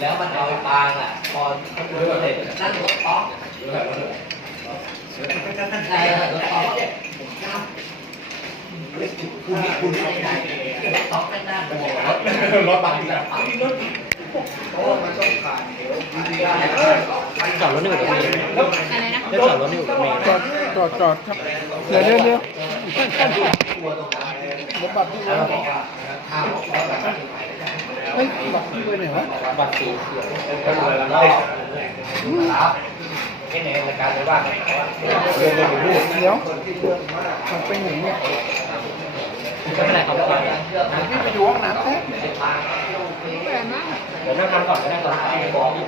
แล้วมันเอาไปปางอะพอเขาเสร็จนั่งรถป๊อกเออรถป๊อกคุณคุณไม่ได้รถป๊อกไม่น่ากลัวรถรถบัสแบบรถจอดรถหนึ่งกับเมย์อะไรนะจะจอดรถนึ่งกับเมย์จอดจอดจอดครับเดี๋ยวเดี๋ยวเดี๋ยว กลัวตรงนั้นรถบัสที่แล้แล้ววบอกว่าข้าวเขาแบบเฮ้ยบัตรที่ไปไหนวะบัตรสีเขียวก็เลยแล้วรับแค่ในรายการเลยว่าเรื่องเรื่องรูปเดี๋ยวมันไปไหนเนี่ยไม่เป็นไรครับพี่ไปดูห้องน้ำแป๊บแปลกมากเดี๋ยวนั่งทำก่อนก็ได้ก่อนบอกมั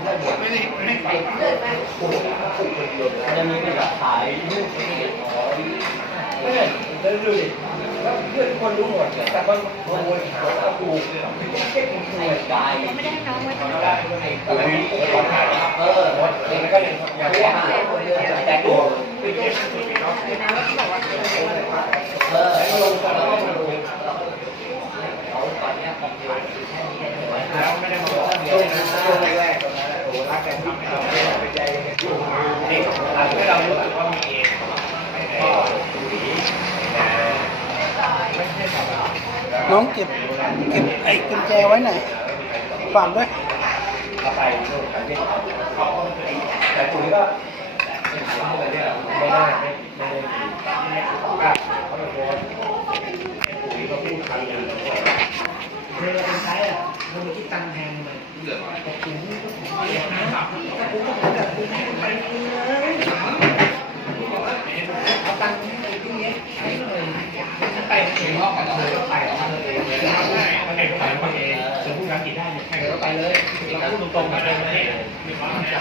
นจะมีเป็นแบบขายรูปเพื่อนเดินดูดิแล้วเพื่อนคนรู้หมดแต่บางคนเขาดูไอ้กายไม่ได้ให้น้องไว้ที่ไหนเออเองก็ยังอยากว่าแต่ดูเออลงแล้วก็มาดูเขาตอนนี้ของเดียวแค่นี้แล้วไม่ได้มาบอกเดียวนะช่วงแรกตอนนั้นโอ้รักกันที่เราไม่ได้ไปใจกันอยู่เด็กทำให้เรารู้สึกว่ามีเองก็ดูดีนะไม่ใช่แบบ น้องเก็บเก็บไอ้กุญแจไว้หนฝากด้วยเอาไปโน่นกันเรียกเขาแต่ปุ๋ยก็ไรเนี่ยไม่ได้ไม่ไม่ได้เขาบอกว่าปุ๋ยก็พูดคำนึงเธอเป็นใครอะเธอคิดตังแพงไหมเหลือแต่ปุ๋ยก็ของเรียกนะครับแต่ปุ๋ยก็เหมือนกับปุ๋ยไปเลยเอาตังค์ไปที่นี้ใช้เลยไปเองก็ไปเลยก็ไปออกมาเลยเองเลยไปเองก็ไปเองกฤษได้เนี่ยแข่งกันไปเลยเราพูดตรงๆกันเลย